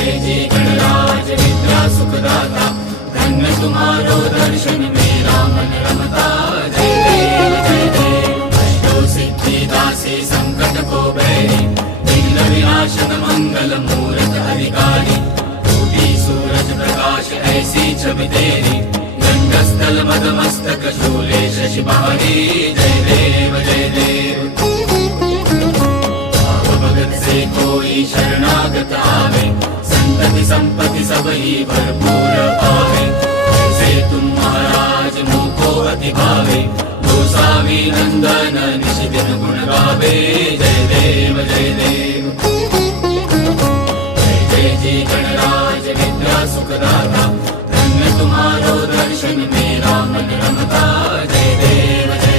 जय जी गणराज विद्या सुखदाता, धन्य तुम्हारो दर्शन मेरा मन रमता। जय देव जय देव, अष्टो सिद्धि दासी संकट को बैरी, विघ्न विनाशन मंगल मूरत अधिकारी। कोटि सूरज प्रकाश ऐसी छवि तेरी, गंडस्थल मदमस्तक शूले शशि बहारी। जय देव जय देव, भाव भगत से कोई शरणागत आवे, संतति संपत्ति सब ही भरपूर पावे। जैसे तुम महाराज मुझको अति भावे, गोसावी नंदन निश दिन गुण गावे। जय देव जय देव, जय जय जी गणराज विद्या सुखदाता, धन्य तुम्हारो दर्शन मेरा मन रमता। जय देव जय